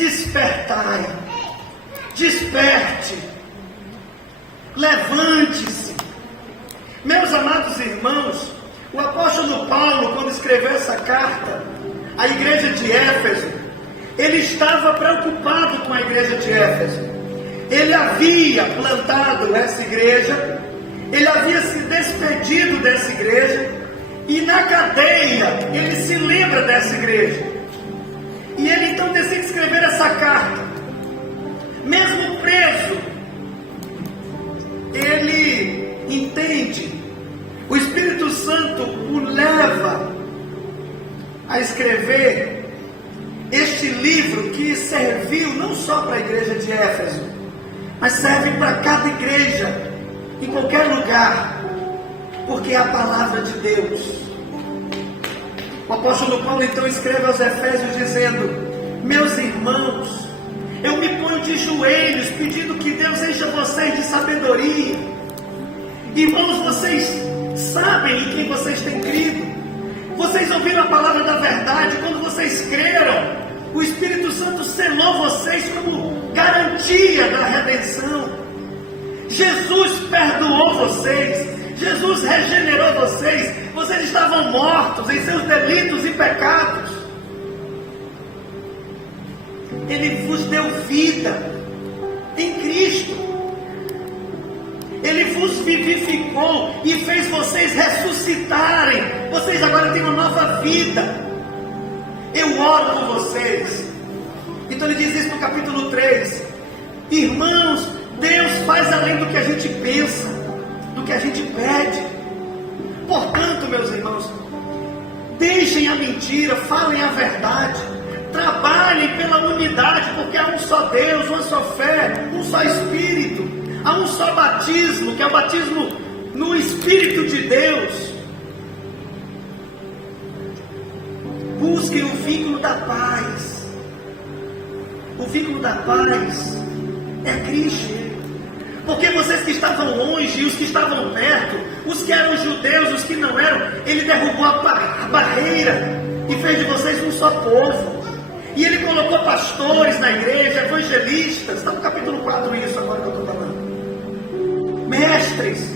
despertai, desperte, levante-se. Meus amados irmãos, o apóstolo Paulo, quando escreveu essa carta à igreja de Éfeso, ele estava preocupado com a igreja de Éfeso. Ele havia plantado essa igreja, ele havia se despedido dessa igreja, e na cadeia ele se lembra dessa igreja. E ele então decide escrever essa carta. Mesmo preso, ele entende, o Espírito Santo o leva a escrever este livro que serviu não só para a igreja de Éfeso, mas serve para cada igreja, em qualquer lugar, porque é a palavra de Deus. O apóstolo Paulo então escreve aos Efésios dizendo: meus irmãos, eu me ponho de joelhos pedindo que Deus encha vocês de sabedoria. Irmãos, vocês sabem em quem vocês têm crido. Vocês ouviram a palavra da verdade. Quando vocês creram, o Espírito Santo selou vocês como garantia da redenção. Jesus perdoou vocês. Jesus regenerou vocês. Vocês estavam mortos em seus delitos e pecados. Ele vos deu vida em Cristo. Ele vos vivificou e fez vocês ressuscitarem. Vocês agora têm uma nova vida. Eu oro por vocês. Então ele diz isso no capítulo 3. Irmãos, Deus faz além do que a gente pensa, do que a gente pede. Portanto, meus irmãos, deixem a mentira, falem a verdade. Trabalhem pela unidade, porque há um só Deus, uma só fé, um só Espírito. Há um só batismo, que é o batismo no Espírito de Deus. Busquem o vínculo da paz. O vínculo da paz é Cristo. Porque vocês que estavam longe e os que estavam perto, os que eram judeus, os que não eram, Ele derrubou a barreira e fez de vocês um só povo. E Ele colocou pastores na igreja, evangelistas. Está no capítulo 4 isso agora que eu estou falando. Mestres,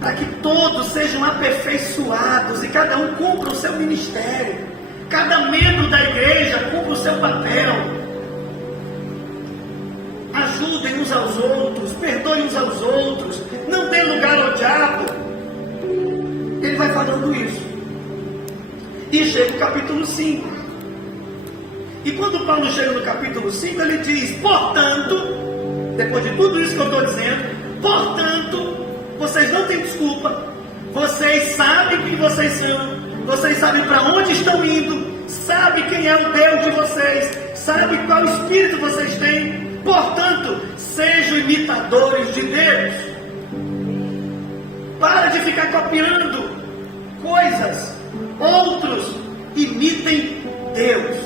para que todos sejam aperfeiçoados e cada um cumpra o seu ministério. Cada membro da igreja cumpra o seu papel. Ajudem uns aos outros, perdoem uns aos outros, não dê lugar ao diabo. Ele vai falando isso. E chega o capítulo 5. E quando Paulo chega no capítulo 5, ele diz: portanto, depois de tudo isso que eu estou dizendo, portanto, vocês não têm desculpa. Vocês sabem quem vocês são. Vocês sabem para onde estão indo. Sabem quem é o Deus de vocês. Sabem qual espírito vocês têm. Portanto, sejam imitadores de Deus. Para de ficar copiando coisas. Outros imitem Deus.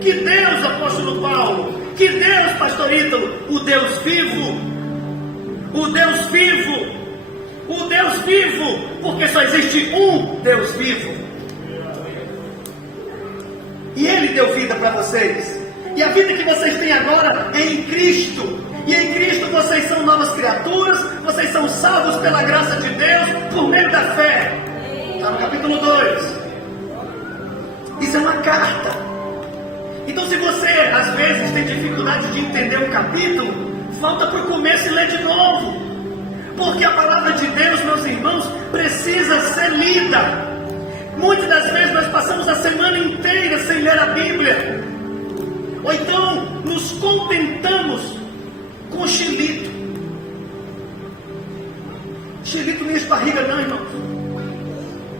Que Deus, apóstolo Paulo. Que Deus, pastor Ítalo. O Deus vivo. O Deus vivo, o Deus vivo, porque só existe um Deus vivo. E Ele deu vida para vocês. E a vida que vocês têm agora é em Cristo. E em Cristo vocês são novas criaturas, vocês são salvos pela graça de Deus, por meio da fé. Está no capítulo 2. Isso é uma carta. Então se você às vezes tem dificuldade de entender um capítulo, volta para o começo e lê de novo. Porque a palavra de Deus, meus irmãos, precisa ser lida. Muitas das vezes nós passamos a semana inteira sem ler a Bíblia. Ou então nos contentamos com xilito. Xilito não enche barriga não, irmãos.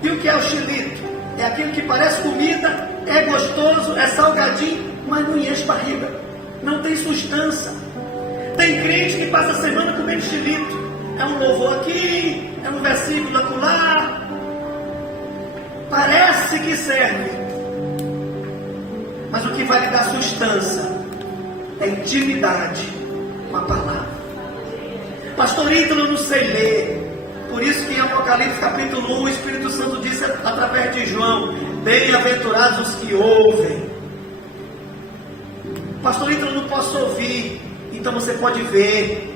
E o que é o xilito? É aquilo que parece comida, é gostoso, é salgadinho, mas não enche barriga. Não tem sustância. Tem crente que passa a semana comendo xilito. É um louvor aqui, é um versículo acolá. Parece que serve. Mas o que vai lhe dar sustância é intimidade com a palavra. Pastor Ítalo, eu não sei ler. Por isso que em Apocalipse capítulo 1 o Espírito Santo disse através de João: bem-aventurados os que ouvem Pastor, então eu não posso ouvir. Então você pode ver.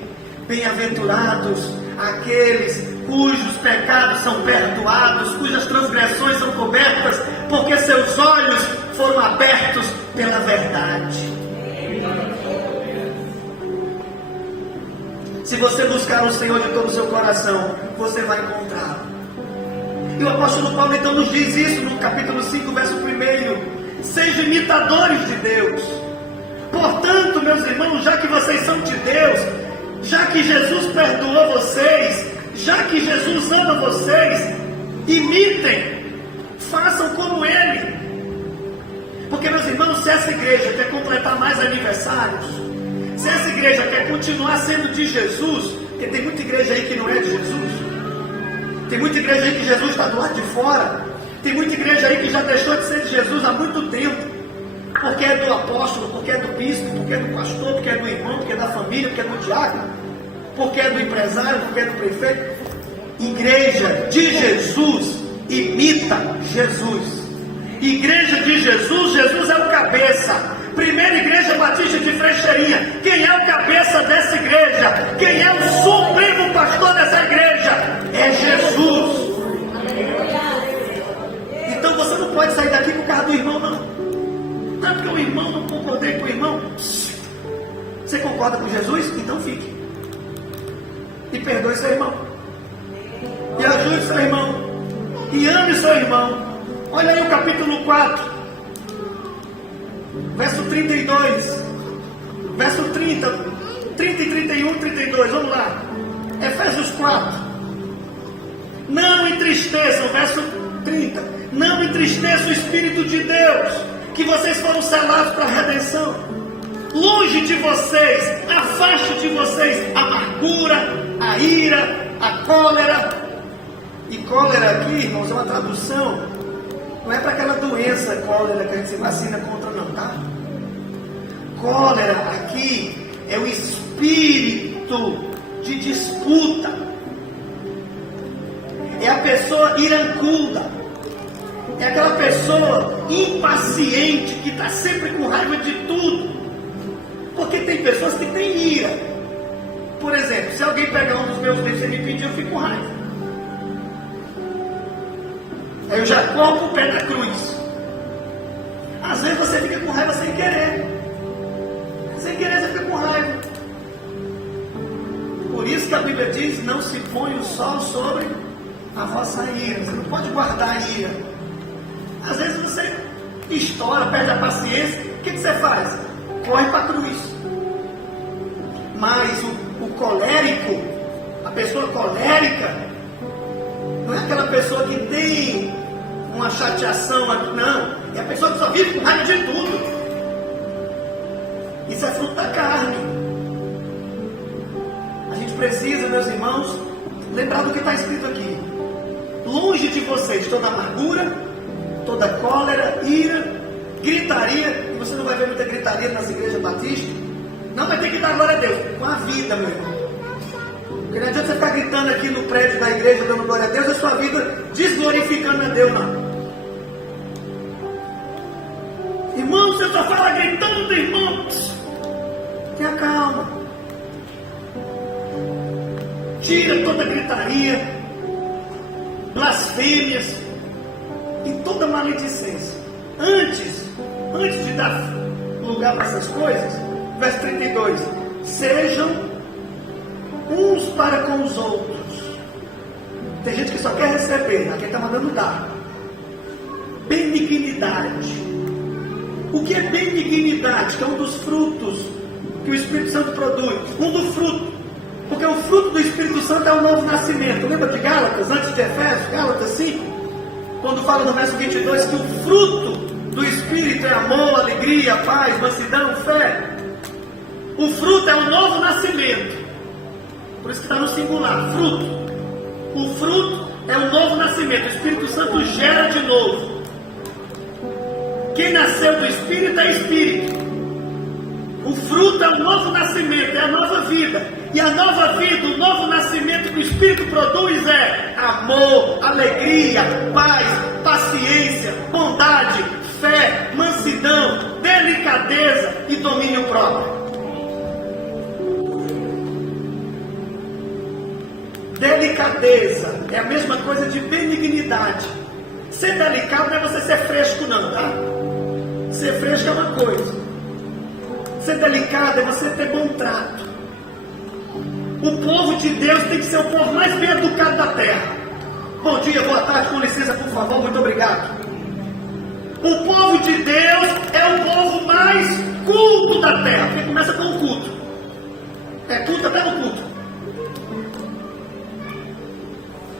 Bem-aventurados aqueles cujos pecados são perdoados, cujas transgressões são cobertas, porque seus olhos foram abertos pela verdade. Se você buscar o Senhor de todo o seu coração, você vai encontrá-lo. E o apóstolo Paulo então nos diz isso no capítulo 5, verso 1: sejam imitadores de Deus. Portanto, meus irmãos, já que vocês são de Deus, já que Jesus perdoou vocês, já que Jesus ama vocês, imitem, façam como Ele. Porque, meus irmãos, se essa igreja quer completar mais aniversários, se essa igreja quer continuar sendo de Jesus, porque tem muita igreja aí que não é de Jesus, tem muita igreja aí que Jesus está do lado de fora, tem muita igreja aí que já deixou de ser de Jesus há muito tempo, porque é do apóstolo, porque é do bispo, porque é do pastor, porque é do irmão, porque é da família, porque é do diácono, porque é do empresário, porque é do prefeito. Igreja de Jesus imita Jesus. Igreja de Jesus, Jesus é o cabeça. Primeira Igreja Batista de Frecheirinha, quem é o cabeça dessa igreja? Quem é o supremo pastor dessa igreja? É Jesus. Então você não pode sair daqui por causa do irmão, não. Não é porque o irmão, não concordei com o irmão. Você concorda com Jesus? Então fique. E perdoe seu irmão. E ajude seu irmão. E ame seu irmão. Olha aí o capítulo 4. Verso 32. Verso 30 e 31, 32. Vamos lá. Efésios 4. Não entristeçam. Verso 30. Não entristeçam o Espírito de Deus, que vocês foram selados para a redenção. Longe de vocês, afaste de vocês a amargura, a ira, a cólera. E cólera aqui, irmãos, é uma tradução, não é para aquela doença cólera que a gente se vacina contra, não, tá? Cólera aqui é o espírito de disputa, é a pessoa irancuda, é aquela pessoa impaciente que está sempre com raiva de tudo. Porque tem pessoas que têm ira. Por exemplo, se alguém pegar um dos meus livros e me pedir, eu fico com raiva. Aí eu já coloco o pé da cruz. Às vezes você fica com raiva sem querer. Sem querer você fica com raiva. Por isso que a Bíblia diz: não se põe o sol sobre a vossa ira. Você não pode guardar a ira. Às vezes você estoura, perde a paciência. O que você faz? Corre para a cruz. Mas o colérico, a pessoa colérica, não é aquela pessoa que tem uma chateação, não. É a pessoa que só vive com raiva de tudo. Isso é fruto da carne. A gente precisa, meus irmãos, lembrar do que está escrito aqui. Longe de vocês toda amargura, toda cólera, ira, gritaria. E você não vai ver muita gritaria nas igrejas batistas. Não vai ter que dar glória a Deus com a vida, meu irmão. Porque não adianta você ficar gritando aqui no prédio da igreja dando glória a Deus, a sua vida desglorificando a Deus, não. Irmão, você só fala gritando do irmão. Tenha calma. Tira toda gritaria, blasfêmias e toda maledicência. Antes de dar lugar para essas coisas, verso 32, sejam uns para com os outros. Tem gente que só quer receber, aqui está mandando dar. Benignidade. O que é benignidade? Que é um dos frutos que o Espírito Santo produz. Um dos frutos. Porque o fruto do Espírito Santo é o novo nascimento. Lembra de Gálatas, antes de Efésios, Gálatas 5? Quando fala no verso 22 que o fruto do Espírito é amor, alegria, paz, mansidão, fé. O fruto é o novo nascimento. Por isso que está no singular, fruto. O fruto é o novo nascimento. O Espírito Santo gera de novo. Quem nasceu do Espírito é Espírito. O fruto é o novo nascimento, é a nova vida. E a nova vida, o novo nascimento que o Espírito produz é amor, alegria, paz, paciência, bondade, fé, mansidão, delicadeza e domínio próprio. Delicadeza é a mesma coisa de benignidade. Ser delicado não é você ser fresco não, tá? Ser fresco é uma coisa. Ser delicado é você ter bom trato. O povo de Deus tem que ser o povo mais bem educado da terra. Bom dia, boa tarde, com licença, por favor, muito obrigado. O povo de Deus é o povo mais culto da terra, porque começa com o culto. É culto até no culto.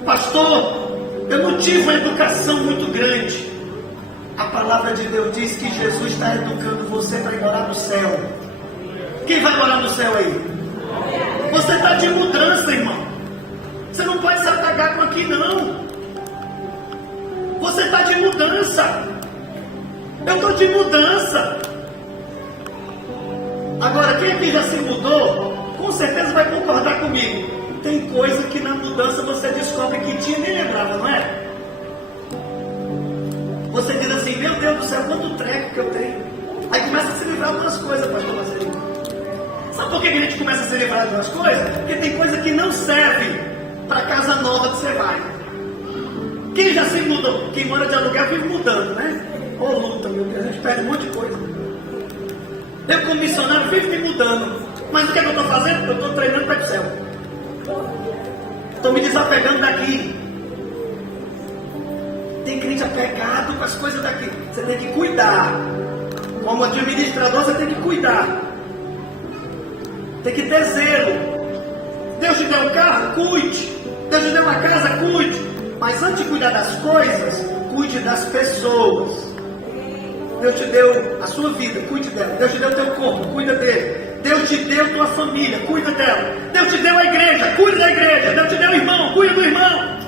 Pastor, eu não tive uma educação muito grande. A palavra de Deus diz que Jesus está educando você para ir morar no céu. Quem vai morar no céu aí? Você está de mudança, irmão. Você não pode se apagar com aqui não. Você está de mudança. Eu estou de mudança. Agora, quem aqui já se mudou, com certeza vai concordar comigo. Tem coisa que na mudança você descobre que tinha, nem lembrava, não é? Você diz assim, meu Deus do céu, quanto treco que eu tenho. Aí começa a se livrar de umas coisas, pastor Marcelino. Sabe por que a gente começa a se livrar de umas coisas? Porque tem coisa que não serve para a casa nova que você vai. Quem já se mudou? Quem mora de aluguel vive mudando, né? Ô luta, meu Deus, a gente perde um monte de coisa. Eu como missionário vivo me mudando. Mas o que é que eu estou fazendo? Eu estou treinando para o céu. Estou me desapegando daqui. Tem crente apegado com as coisas daqui. Você tem que cuidar. Como administrador, você tem que cuidar. Tem que ter zelo. Deus te deu um carro? Cuide. Deus te deu uma casa? Cuide. Mas antes de cuidar das coisas, cuide das pessoas. Deus te deu a sua vida, cuide dela. Deus te deu o teu corpo, cuida dele. Deus te deu a tua família, cuida dela. Deus te deu a igreja, cuida da igreja. Deus te deu o irmão, cuida do irmão.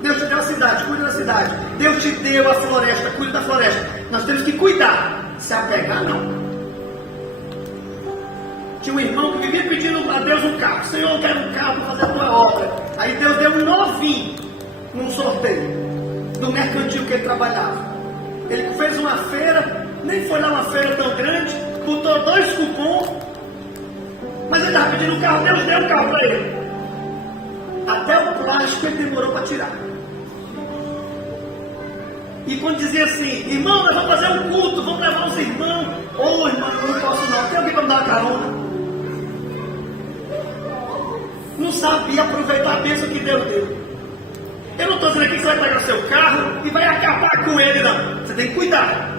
Deus te deu a cidade, cuida da cidade. Deus te deu a floresta, cuida da floresta. Nós temos que cuidar. Se apegar, não. Tinha um irmão que vivia pedindo a Deus um carro. Senhor, eu quero um carro para fazer a tua obra. Aí Deus deu um novinho num sorteio do mercantil que ele trabalhava. Ele fez uma feira, nem foi lá uma feira tão grande, botou 2 cupons, mas ele estava pedindo um carro, Deus deu um carro para ele. Até o plástico ele demorou para tirar. E quando dizia assim, irmão, nós vamos fazer um culto, vamos levar os irmãos. Ô irmão, eu não posso não, tem alguém para me dar uma carona? Não sabia aproveitar a bênção que Deus deu. Eu não estou dizendo aqui que você vai pegar o seu carro e vai acabar com ele, não. Você tem que cuidar.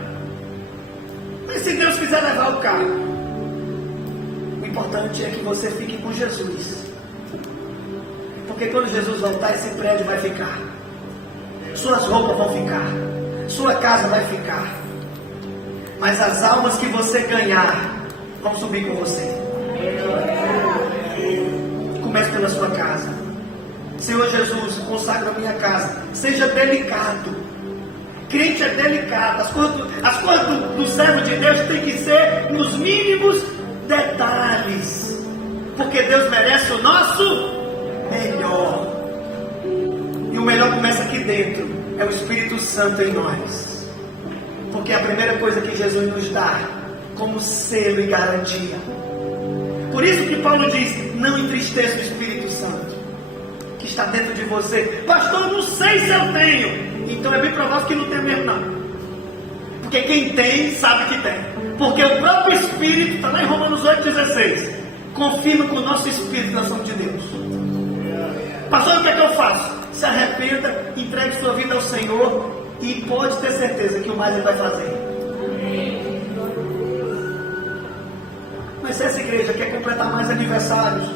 Mas se Deus quiser levar o carro, o importante é que você fique com Jesus. Porque quando Jesus voltar, esse prédio vai ficar. Suas roupas vão ficar. Sua casa vai ficar. Mas as almas que você ganhar vão subir com você. Comece pela sua casa. Senhor Jesus, consagra a minha casa. Seja delicado. Crente é delicado. As coisas do servo de Deus tem que ser nos mínimos detalhes. Porque Deus merece o nosso melhor. E o melhor começa aqui dentro. É o Espírito Santo em nós. Porque é a primeira coisa que Jesus nos dá como selo e garantia. Por isso que Paulo diz, não entristeça o Espírito Santo que está dentro de você. Pastor, eu não sei se eu tenho. Então é bem provável que não tem mesmo não. Porque quem tem, sabe que tem. Porque o próprio Espírito, está lá em Romanos 8,16, confirma com o nosso Espírito que nós somos de Deus. Pastor, o que é que eu faço? Se arrependa, entregue sua vida ao Senhor e pode ter certeza que o mais Ele vai fazer. Mas se essa igreja quer completar mais aniversários,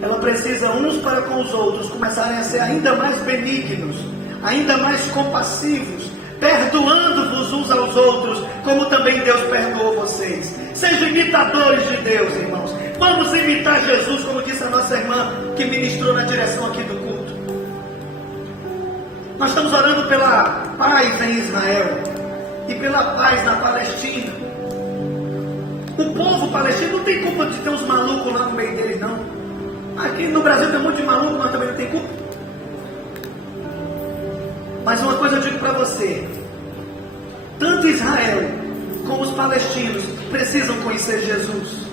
ela precisa uns para com os outros começarem a ser ainda mais benignos, ainda mais compassivos, perdoando-vos uns aos outros, como também Deus perdoou vocês. Sejam imitadores de Deus, irmãos. Vamos imitar Jesus, como disse a nossa irmã que ministrou na direção aqui do culto. Nós estamos orando pela paz em Israel e pela paz na Palestina. O povo palestino não tem culpa de ter uns malucos lá no meio deles, não. Aqui no Brasil tem um monte de maluco, mas também não tem culpa. Mas uma coisa eu digo para você: tanto Israel como os palestinos, precisam conhecer Jesus.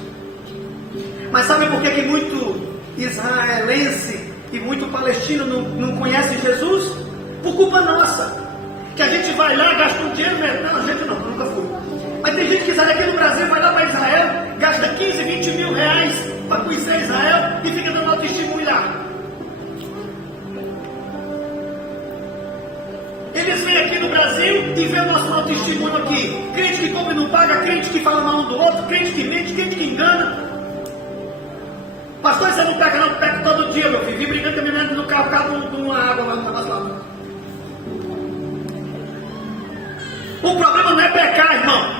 Mas sabe por que muito israelense e muito palestino não conhece Jesus? Por culpa nossa. Que a gente vai lá, gasta um dinheiro mesmo. Não, a gente não, eu nunca fui. Mas tem gente que sai daqui no Brasil, vai lá para Israel, gasta 15, 20 mil reais para conhecer Israel e fica dando testemunho lá. Eles vêm aqui no Brasil e vêem o nosso mau testemunho aqui. Crente que come e não paga, crente que fala mal um do outro, crente que mente, crente que engana. Pastor, você não pega não, pega todo dia, meu filho. Vim brincando com a minha mulher no carro, cabo de uma água lá no nosso lado. O problema não é pecar, irmão.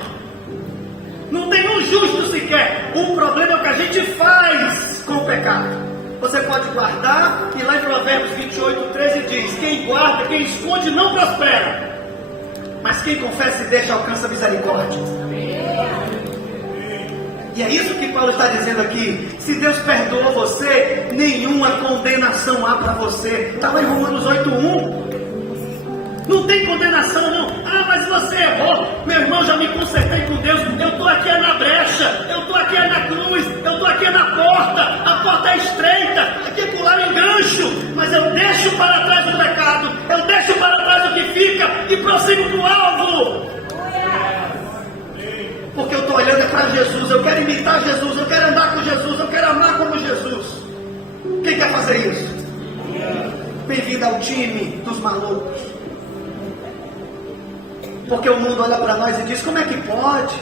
Não tem um justo sequer. O problema é o que a gente faz com o pecado. Você pode guardar, e lá em Provérbios 28, 13 diz: quem guarda, quem esconde não prospera, mas quem confessa e deixa alcança misericórdia. E é isso que Paulo está dizendo aqui. Se Deus perdoou você, nenhuma condenação há para você. Está lá em Romanos 8:1. Não tem condenação não. Ah, mas você errou. Meu irmão, já me consertei com Deus. Eu estou aqui na brecha. Eu estou aqui na cruz. Eu estou aqui na porta. A porta é estreita. Aqui pular um engancho. Mas eu deixo para trás o pecado. Eu deixo para trás o que fica e prossigo para o alvo. Porque eu estou olhando para Jesus. Eu quero imitar Jesus. Eu quero andar com Jesus. Eu quero amar como Jesus. Quem quer fazer isso? Bem-vindo ao time dos malucos. Porque o mundo olha para nós e diz: como é que pode?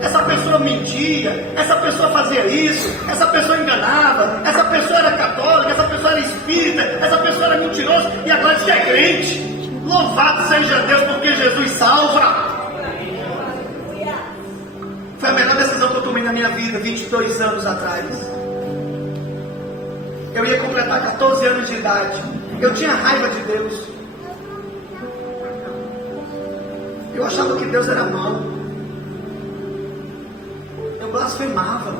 Essa pessoa mentia, essa pessoa fazia isso, essa pessoa enganava, essa pessoa era católica, essa pessoa era espírita, essa pessoa era mentirosa, e agora diz que é crente. Louvado seja Deus, porque Jesus salva. Foi a melhor decisão que eu tomei na minha vida 22 anos atrás. Eu ia completar 14 anos de idade. Eu tinha raiva de Deus. Eu achava que Deus era mau. Eu blasfemava.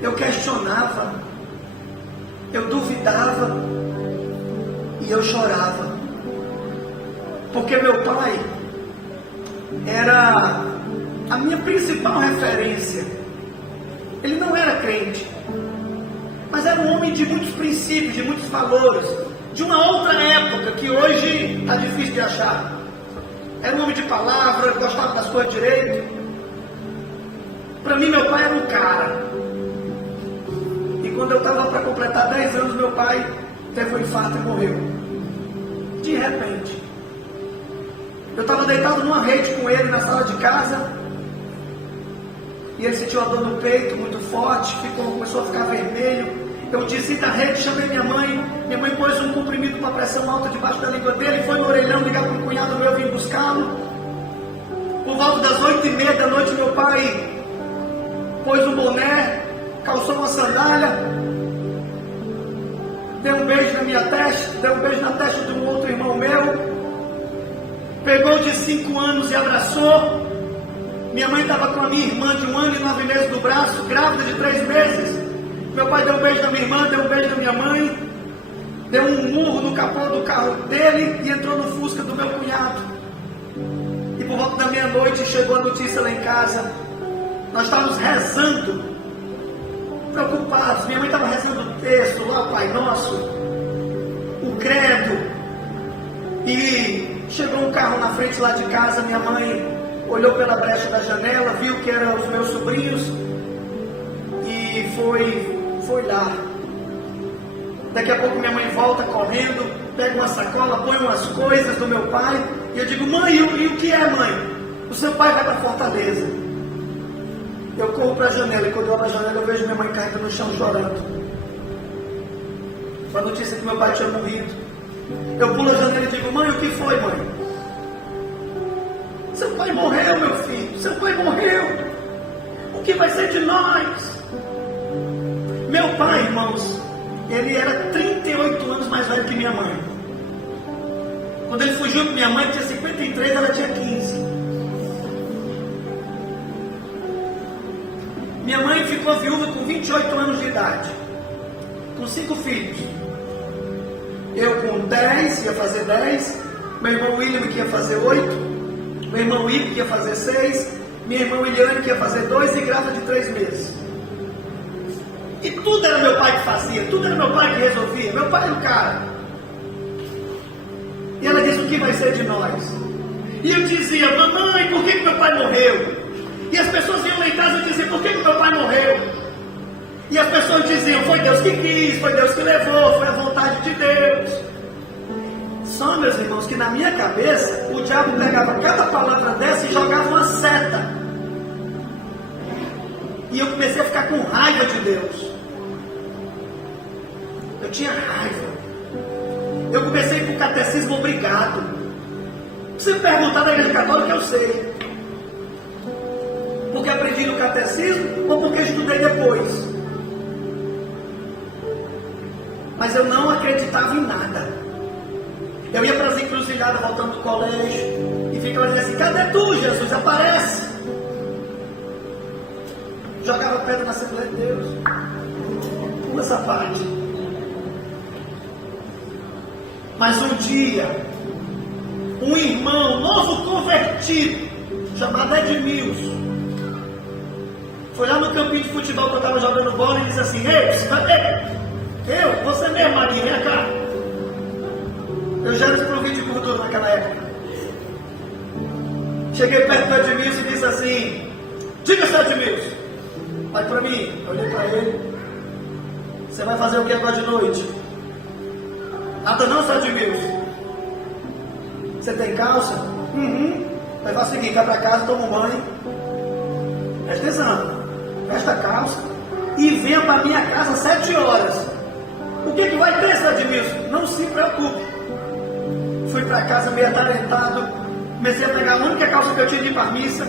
Eu questionava. Eu duvidava. E eu chorava. Porque meu pai era a minha principal referência. Ele não era crente, mas era um homem de muitos princípios, de muitos valores, de uma outra época que hoje está difícil de achar. Era um homem de palavra, gostava das coisas direito. Para mim, meu pai era um cara. E quando eu estava para completar 10 anos, meu pai teve um infarto e morreu. De repente. Eu estava deitado numa rede com ele na sala de casa. E ele sentiu a dor no peito muito forte, começou a ficar vermelho. Eu desci da rede, chamei minha mãe. Minha mãe pôs um comprimido para pressão alta debaixo da língua dele. Foi no orelhão ligar para um cunhado meu, vim buscá-lo. Por volta das 8h30 da noite, meu pai pôs um boné, calçou uma sandália, deu um beijo na minha testa, deu um beijo na testa de um outro irmão meu, pegou de 5 anos e abraçou. Minha mãe estava com a minha irmã de 1 ano e 9 meses do braço, grávida de 3 meses. Meu pai deu um beijo na minha irmã, deu um beijo na minha mãe, deu um murro no capô do carro dele e entrou no Fusca do meu cunhado. E por volta da meia-noite chegou a notícia lá em casa. Nós estávamos rezando, preocupados. Minha mãe estava rezando o texto lá, Pai Nosso, o credo. E chegou um carro na frente lá de casa. Minha mãe olhou pela brecha da janela, viu que eram os meus sobrinhos e foi lá. Daqui a pouco minha mãe volta correndo, pega uma sacola, põe umas coisas do meu pai, e eu digo: mãe, e o que é, mãe? O seu pai vai para Fortaleza. Eu corro para a janela, e quando eu abro a janela eu vejo minha mãe caída no chão chorando. Foi a notícia que meu pai tinha morrido. Eu pulo a janela e digo: mãe, o que foi, mãe? Seu pai morreu, meu filho, seu pai morreu. O que vai ser de nós? Meu pai, irmãos, ele era 38 anos mais velho que minha mãe. Quando ele fugiu com minha mãe, tinha 53, ela tinha 15. Minha mãe ficou viúva com 28 anos de idade, com 5 filhos. Eu com 10, ia fazer 10. Meu irmão William que ia fazer 8. Meu irmão Ivo que ia fazer 6, minha irmã Eliane que ia fazer 2 e grávida de 3 meses. E tudo era meu pai que fazia, tudo era meu pai que resolvia. Meu pai era o cara. E ela disse: o que vai ser de nós? E eu dizia: mamãe, por que meu pai morreu? E as pessoas iam lá em casa e diziam: por que meu pai morreu? E as pessoas diziam: foi Deus que quis, foi Deus que levou, foi a vontade de Deus. Só, meus irmãos, que na minha cabeça o diabo pegava cada palavra dessa e jogava uma seta. E eu comecei a ficar com raiva de Deus. Eu tinha raiva. Eu comecei a ir para o catecismo obrigado. Se me perguntar da igreja católica, eu sei. Porque aprendi no catecismo ou porque estudei depois. Mas eu não acreditava em nada. Eu ia para as encruzilhadas voltando do colégio e ficava dizendo assim: cadê tu, Jesus? Aparece! Jogava pedra na Assembleia de Deus. Pula essa parte. Mas um dia, um irmão novo convertido, chamado Edmilson, foi lá no campinho de futebol que eu estava jogando bola e disse assim: ei, você mesmo, Marinho, vem cá. Eu já desprovi de gordura naquela época. Cheguei perto do Edmilson e disse assim: diga, seu Edmilson, vai para mim. Eu olhei para ele: você vai fazer o que agora de noite? Nada não, seu Edmilson. Você tem calça? Vai fazer o seguinte: vai para casa, toma um banho. Presta atenção, vesta a calça e venha para minha casa às 7 horas. O que vai ter, seu Edmilson? Não se preocupe. Fui para casa meio atarentado, comecei a pegar a única calça que eu tinha de ir para a missa.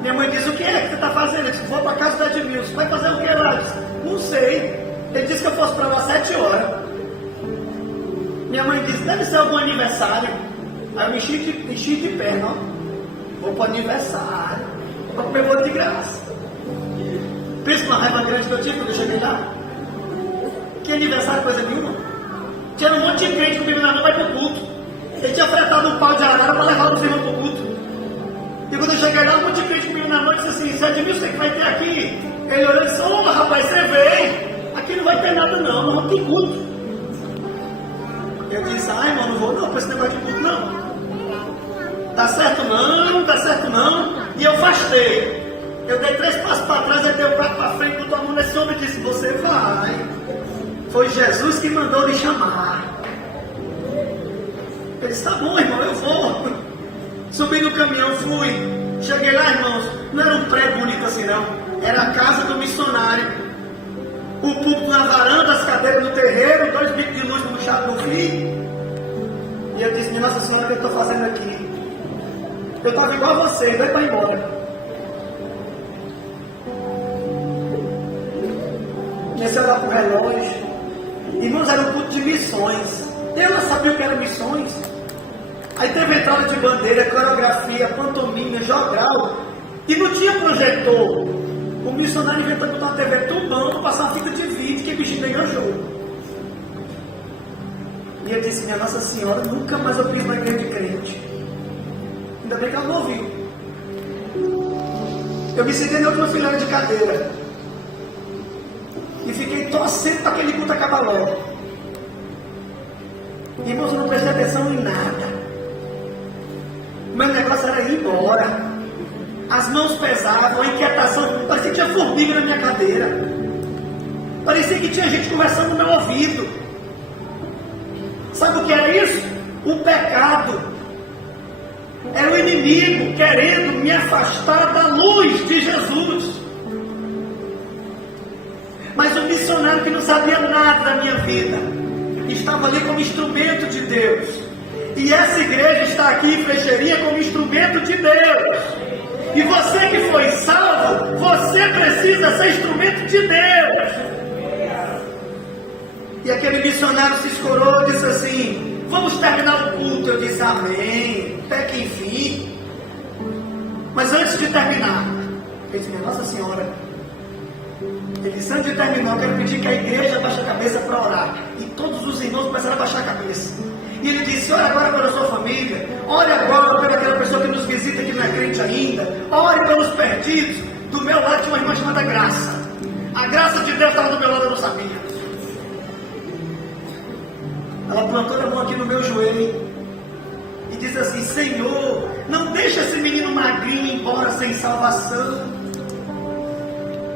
Minha mãe disse: o que é que você está fazendo? Eu disse: vou para a casa do Edmilson. Vai fazer o que lá? Eu disse: não sei. Ele disse que eu fosse para lá às 7 horas. Minha mãe disse: deve ser algum aniversário. Aí eu me enchi de perna, ó. Vou para o aniversário, para comer bolo de graça. Pensa numa raiva grande que eu tive quando eu cheguei lá. Que aniversário, coisa nenhuma. Tinha um monte de crente comigo na mão, vai pro culto. Ele tinha fretado um pau de arara para levar os irmãos pro culto. E quando eu cheguei lá, um monte de crente comigo na mão e disse assim: você Edmilson, o que vai ter aqui? Ele olhou e disse: ô, rapaz, você veio. Aqui não vai ter nada não, não vamos ter culto. Eu disse: ai, irmão, não vou não para esse negócio de culto não. Dá certo não. E eu fastei. Eu dei 3 passos para trás, aí dei um prato para frente, botou a mão nesse homem e disse: você vai. Foi Jesus que mandou lhe chamar. Ele disse: tá bom, irmão, eu vou. Subi no caminhão, fui. Cheguei lá, irmãos, não era um prédio bonito assim não. Era a casa do missionário. O púlpito na varanda, as cadeiras no terreiro, 2 bicos de luz puxados no fio. E eu disse: minha Nossa Senhora, o que eu estou fazendo aqui? Eu estava igual a você, doido para ir embora. Comecei a olhar para o relógio. Irmãos, era um culto de missões. Eu não sabia o que eram missões. Aí teve entrada de bandeira, coreografia, pantomima, jogral. E não tinha projetor. O missionário inventou botar uma TV tubão para passar uma fita de vídeo, que bichinho ganhou jogo. E eu disse: minha Nossa Senhora, nunca mais eu piso na igreja de crente. Ainda bem que ela não ouviu. Eu me sentei na última fileira de cadeira. E fiquei torcendo para aquele culto acabar logo. Irmãos, eu não prestei atenção em nada. O meu negócio era ir embora. As mãos pesavam, a inquietação. Parecia que tinha formiga na minha cadeira. Parecia que tinha gente conversando no meu ouvido. Sabe o que era isso? O pecado. Era o inimigo querendo me afastar da luz de Jesus. Mas o missionário que não sabia nada da minha vida estava ali como instrumento de Deus. E essa igreja está aqui em Frecheirinha como instrumento de Deus. E você que foi salvo, você precisa ser instrumento de Deus. E aquele missionário se escorou e disse assim: vamos terminar o culto. Eu disse: amém, até que enfim. Mas antes de terminar, ele disse: minha Nossa Senhora, ele disse: antes de terminar, eu quero pedir que a igreja abaixe a cabeça para orar. E todos os irmãos começaram a baixar a cabeça. E ele disse: ore agora pela sua família, ore agora pela aquela pessoa que nos visita que não é crente ainda, ore pelos perdidos. Do meu lado tinha uma irmã chamada Graça. A graça de Deus estava do meu lado, eu não sabia. Ela plantou a mão aqui no meu joelho e disse assim: Senhor, não deixa esse menino magrinho ir embora sem salvação.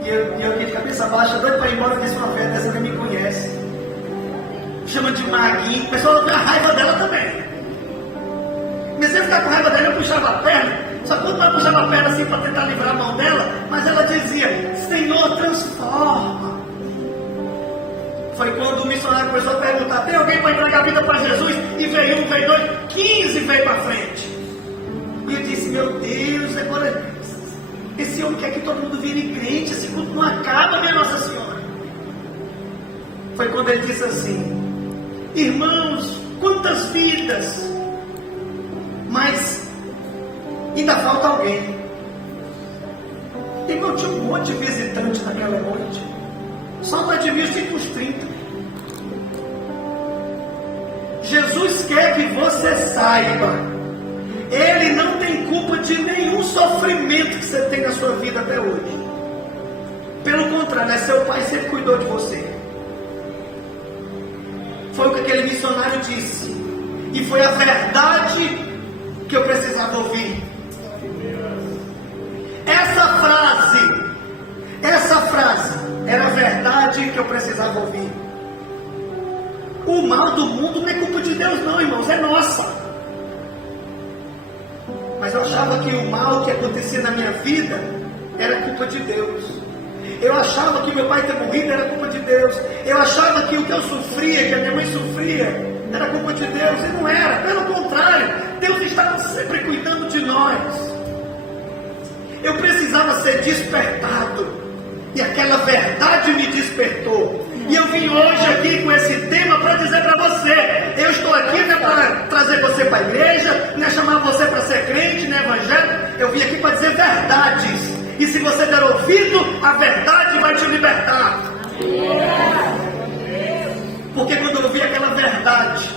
E eu aqui de cabeça baixa, doido para ir embora desse profeta, essa que me conhece. Chama de maguinho. O pessoal tem a raiva dela também. Comecei a ficar com raiva dela, eu puxava a perna. Só que quando eu puxava a perna assim para tentar livrar a mão dela, mas ela dizia: Senhor, transforma. Foi quando o missionário começou a perguntar: tem alguém para entregar a vida para Jesus? E veio um, veio dois, 15 veio para frente. E eu disse: meu Deus, agora esse homem quer que todo mundo vire crente, esse culto não acaba, minha Nossa Senhora. Foi quando ele disse assim: irmãos, quantas vidas, mas ainda falta alguém. Irmão, tinha um monte de visitantes naquela noite. Só não devia ser uns 30. Jesus quer que você saiba, Ele não tem culpa de nenhum sofrimento que você tem na sua vida até hoje. Pelo contrário, né? Seu pai sempre cuidou de você. Foi o que aquele missionário disse, e foi a verdade que eu precisava ouvir. Essa frase era a verdade que eu precisava ouvir. O mal do mundo não é culpa de Deus não, irmãos, é nossa. Mas eu achava que o mal que acontecia na minha vida era culpa de Deus. Eu achava que meu pai ter morrido era culpa de Deus. Eu achava que o que eu sofria, que a minha mãe sofria, era culpa de Deus. E não era, pelo contrário, Deus estava sempre cuidando de nós. Eu precisava ser despertado. E aquela verdade me despertou. E eu vim hoje aqui com esse tema para dizer para você: eu estou aqui não é para trazer você para a igreja, não é chamar você para ser crente, não é evangelho. Eu vim aqui para dizer verdades. E se você der ouvido, a verdade vai te libertar. Porque quando eu ouvi aquela verdade,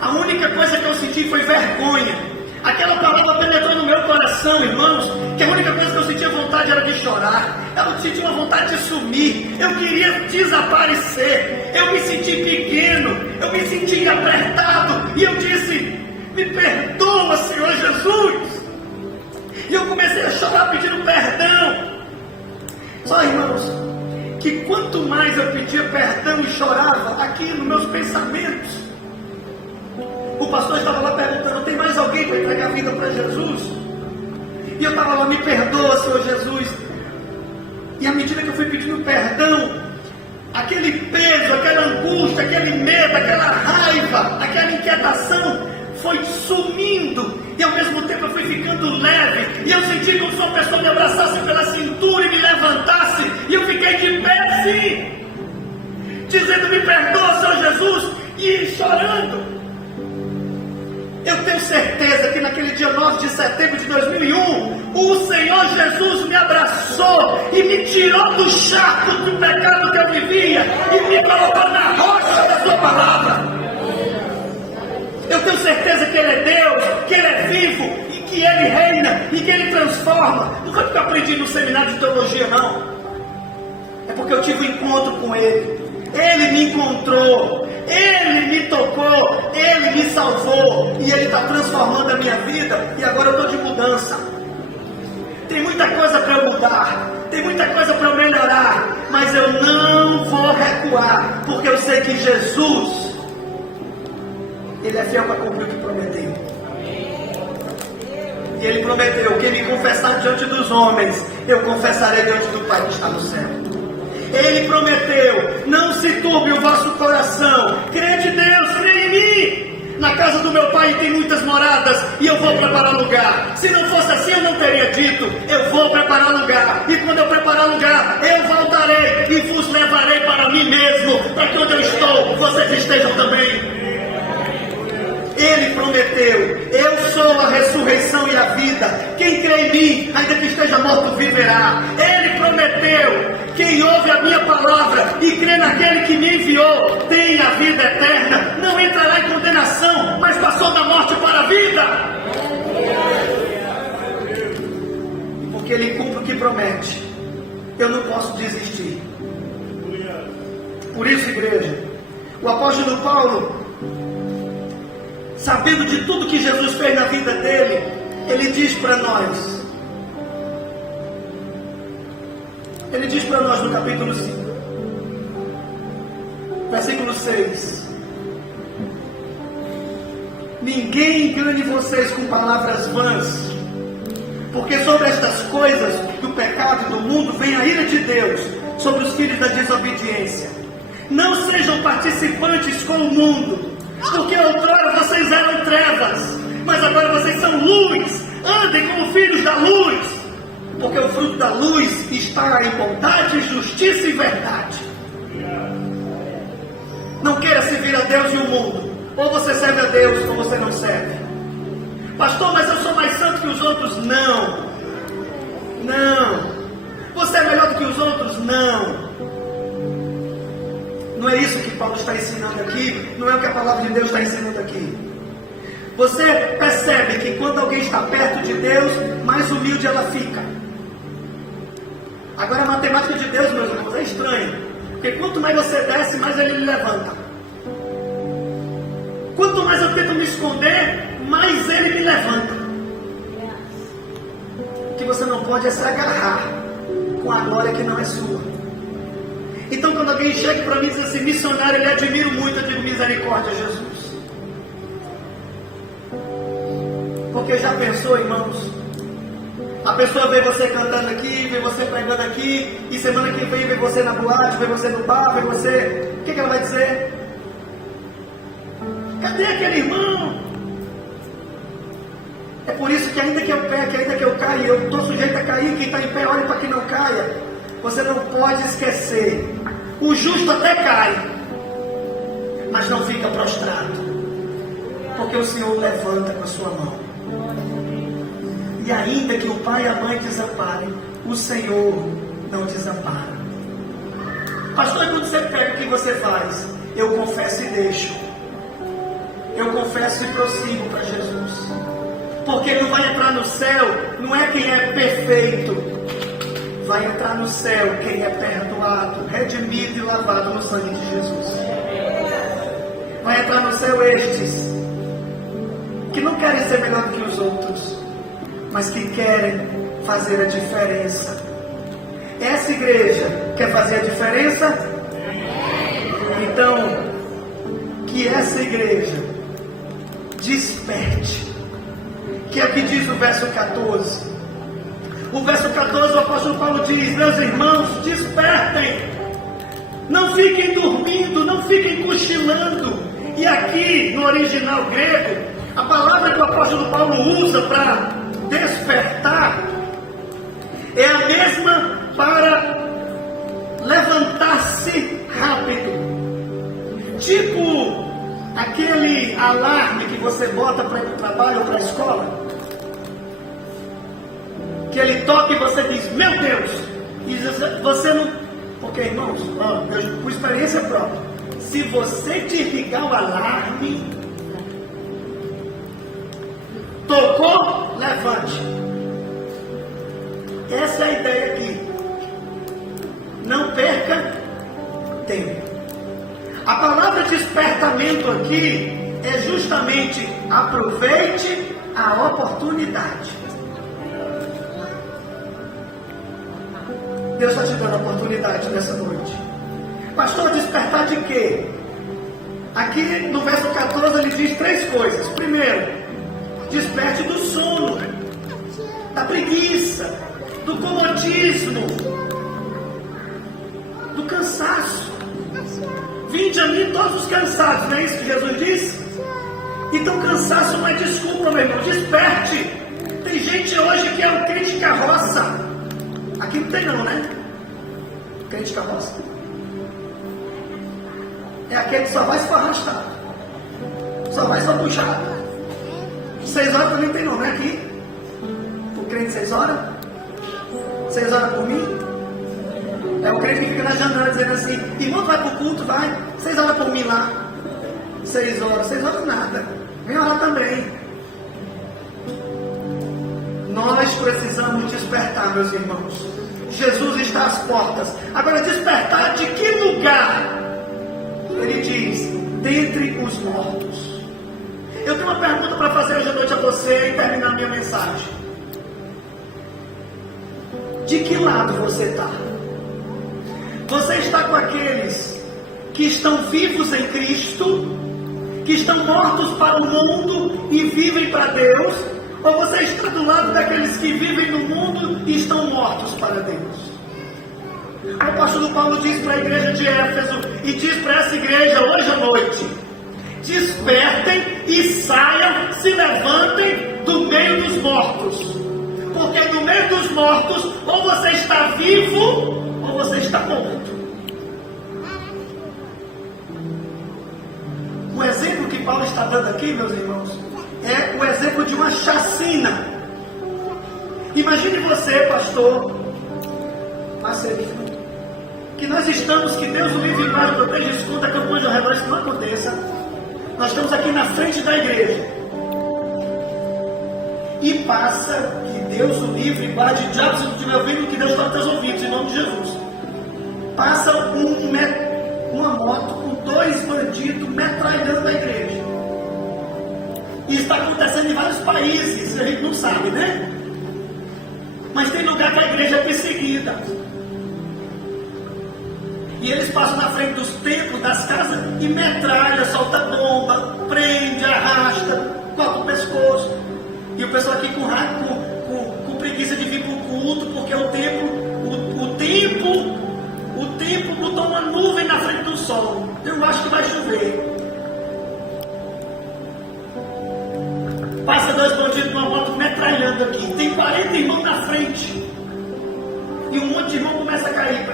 a única coisa que eu senti foi vergonha. Aquela palavra penetrou no meu coração, irmãos, que a única coisa que eu sentia vontade era de chorar. Eu sentia uma vontade de sumir. Eu queria desaparecer. Eu me senti pequeno. Eu me senti apertado. E eu disse: me perdoa, Senhor Jesus. E eu comecei a chorar pedindo perdão. Só, irmãos, que quanto mais eu pedia perdão e chorava aqui nos meus pensamentos, o pastor estava lá perguntando: tem mais alguém para entregar a vida para Jesus? E eu estava lá: me perdoa, Senhor Jesus. E à medida que eu fui pedindo perdão, aquele peso, aquela angústia, aquele medo, aquela raiva, aquela inquietação foi sumindo. E ao mesmo tempo eu fui ficando leve. E eu senti como se uma pessoa me abraçasse pela cintura e me levantasse. E eu fiquei de pé assim, dizendo: me perdoa, Senhor Jesus. E chorando. Eu tenho certeza que naquele dia 9 de setembro de 2001, o Senhor Jesus me abraçou e me tirou do charco do pecado que eu vivia e me colocou na rocha da sua palavra. Eu tenho certeza que Ele é Deus, que Ele é vivo e que Ele reina e que Ele transforma. Não foi porque eu aprendi no seminário de teologia, não. É porque eu tive um encontro com Ele. Ele me encontrou, Ele me tocou, Ele me salvou, e Ele está transformando a minha vida, e agora eu estou de mudança. Tem muita coisa para eu mudar, tem muita coisa para eu melhorar, mas eu não vou recuar, porque eu sei que Jesus, Ele é fiel para cumprir o que prometeu. E Ele prometeu: quem me confessar diante dos homens, eu confessarei diante do Pai que está no céu. Ele prometeu: não se turbe o vosso coração, crê de Deus, crê em mim. Na casa do meu Pai tem muitas moradas, e eu vou preparar lugar. Se não fosse assim, eu não teria dito: eu vou preparar lugar. E quando eu preparar lugar, eu voltarei e vos levarei para mim mesmo, para que onde eu estou, vocês estejam também. Ele prometeu: eu sou a ressurreição e a vida. Quem crê em mim, ainda que esteja morto, viverá. Ele prometeu Quem ouve a minha palavra e crê naquele que me enviou, tem a vida eterna, não entrará em condenação, mas passou da morte para a vida. E porque Ele cumpre o que promete, eu não posso desistir. Por isso, igreja, o apóstolo Paulo, sabendo de tudo que Jesus fez na vida dele, ele diz para nós, no capítulo 5, versículo 6: ninguém engane vocês com palavras vãs, porque sobre estas coisas do pecado e do mundo vem a ira de Deus sobre os filhos da desobediência. Não sejam participantes com o mundo, porque outrora vocês eram trevas, mas agora vocês são luz. Andem como filhos da luz, porque o fruto da luz está em bondade, justiça e verdade. Não queira servir a Deus e o mundo. Ou você serve a Deus ou você não serve. Pastor, mas eu sou mais santo que os outros. Não. Você é melhor do que os outros? Não é isso que Paulo está ensinando aqui. Não é o que a palavra de Deus está ensinando aqui. Você percebe que quando alguém está perto de Deus, mais humilde ela fica. Agora a matemática de Deus, meus irmãos, é estranha. Porque quanto mais você desce, mais Ele lhe levanta. Quanto mais eu tento me esconder, mais Ele me levanta. O que você não pode é se agarrar com a glória que não é sua. Então quando alguém chega para mim e diz assim, missionário, eu lhe admiro muito, eu digo, misericórdia, Jesus. Porque já pensou, irmãos? A pessoa vê você cantando aqui, vê você pregando aqui, e semana que vem vê você na boate, vê você no bar, vê você... O que ela vai dizer? Cadê aquele irmão? É por isso que ainda que eu peque, ainda que eu caia, eu estou sujeito a cair, quem está em pé olha para que não caia. Você não pode esquecer, o justo até cai, mas não fica prostrado, porque o Senhor levanta com a sua mão. E ainda que o pai e a mãe desamparem, o Senhor não desampara. Pastor, quando você pega, o que você faz? Eu confesso e deixo. Eu confesso e prossigo para Jesus. Porque Ele não vai entrar no céu, não é quem é perfeito. Vai entrar no céu quem é perdoado, redimido e lavado no sangue de Jesus. Vai entrar no céu estes que não querem ser melhor do que os outros, mas que querem fazer a diferença. Essa igreja quer fazer a diferença? Então, que essa igreja desperte. Que é o que diz o verso 14. O verso 14, o apóstolo Paulo diz, meus irmãos, despertem. Não fiquem dormindo, não fiquem cochilando. E aqui, no original grego, a palavra que o apóstolo Paulo usa para despertar é a mesma para levantar-se rápido. Tipo aquele alarme que você bota para ir para o trabalho ou para a escola, que ele toca e você diz, meu Deus, e você não... Porque, irmãos, por experiência própria, se você desligar o alarme, tocou, levante. Essa é a ideia aqui. Não perca tempo. A palavra despertamento aqui é justamente aproveite a oportunidade. Deus está te dando a oportunidade nessa noite. Pastor, despertar de quê? Aqui no verso 14 ele diz 3 coisas. Primeiro, desperte do sono, da preguiça, do comodismo, do cansaço. Vinde a mim todos os cansados, não é isso que Jesus disse? Então cansaço não é desculpa, meu irmão, desperte. Tem gente hoje que é um crente carroça. Aqui não tem não, né? Crente carroça é aquele que só vai se arrastar, só vai só puxar. 6 horas também tem não, né? Aqui o crente 6 horas, 6 horas por mim. É o crente que fica na janela dizendo assim: irmão, vai para o culto, vai. 6 horas por mim lá. 6 horas nada. Vem orar também. Nós precisamos despertar, meus irmãos. Jesus está às portas. Agora, despertar de que lugar? Ele diz: dentre os mortos. Eu tenho uma pergunta para fazer hoje à noite a você e terminar minha mensagem. De que lado você está? Você está com aqueles que estão vivos em Cristo, que estão mortos para o mundo e vivem para Deus? Ou você está do lado daqueles que vivem no mundo e estão mortos para Deus? O apóstolo Paulo diz para a igreja de Éfeso e diz para essa igreja hoje à noite: despertem e saiam, se levantem do meio dos mortos. Porque no meio dos mortos, ou você está vivo, ou você está morto. O exemplo que Paulo está dando aqui, meus irmãos, é o exemplo de uma chacina. Imagine você, pastor Marcelino, que nós estamos, que Deus o livre e guarde, proteja e escuta a campanha de redor, isso não aconteça. Nós estamos aqui na frente da igreja. E passa, que Deus o livre e guarde, diabo, se não estiver ouvindo, que Deus está nos teus ouvidos, em nome de Jesus. Passa uma moto com 2 bandidos metralhando a igreja. E está acontecendo em vários países, a gente não sabe, né? Mas tem lugar que a igreja é perseguida. E eles passam na frente dos templos, das casas, e metralha, solta bomba, prende, arrasta, corta o pescoço. E o pessoal aqui com preguiça de vir para o culto, porque o tempo botou uma nuvem na frente do sol. Eu acho que vai chover. Passa 2 bandidos numa moto metralhando aqui. Tem 40 irmãos na frente. E um monte de irmão começa a cair.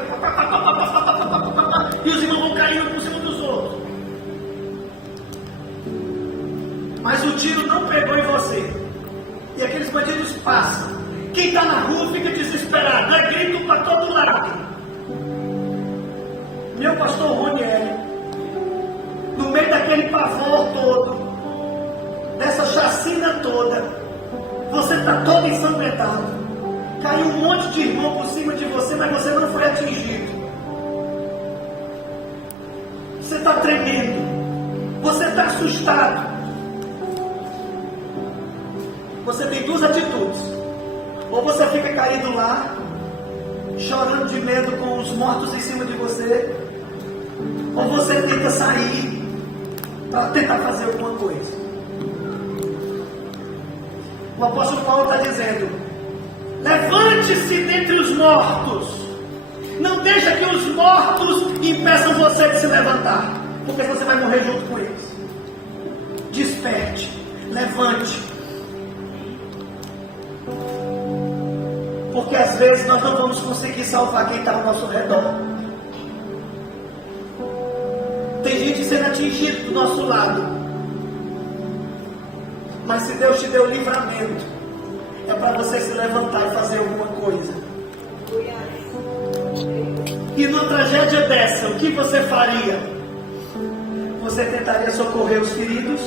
E os irmãos vão caindo por cima dos outros. Mas o tiro não pegou em você. E aqueles bandidos passam. Quem está na rua fica desesperado. É grito para todo lado. Meu pastor Ronieri, no meio daquele pavor todo, dessa chacina toda, você está todo ensanguentado. Caiu um monte de irmão por cima de você, mas você não foi atingido. Você está tremendo. Você está assustado. Você tem 2 atitudes. Ou você fica caído lá, chorando de medo com os mortos em cima de você, ou você tenta sair para tentar fazer alguma coisa. O apóstolo Paulo está dizendo: levante-se dentre os mortos. Não deixa que os mortos impeçam você de se levantar, porque você vai morrer junto com eles. Desperte, levante. Porque às vezes nós não vamos conseguir salvar quem está ao nosso redor. Tem gente sendo atingida do nosso lado. Mas se Deus te deu livramento, é para você se levantar e fazer alguma coisa. E numa tragédia dessa, o que você faria? Você tentaria socorrer os feridos?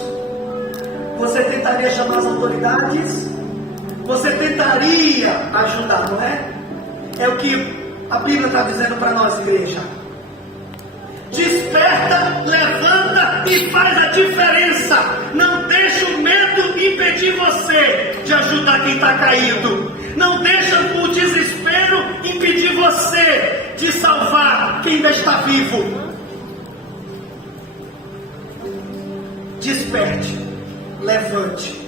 Você tentaria chamar as autoridades? Você tentaria ajudar, não é? É o que a Bíblia está dizendo para nós, igreja. Desperta, levanta e faz a diferença. Não deixa o medo impedir você de ajudar quem está caído. Não deixa o desespero impedir você de salvar quem ainda está vivo. Desperte, levante.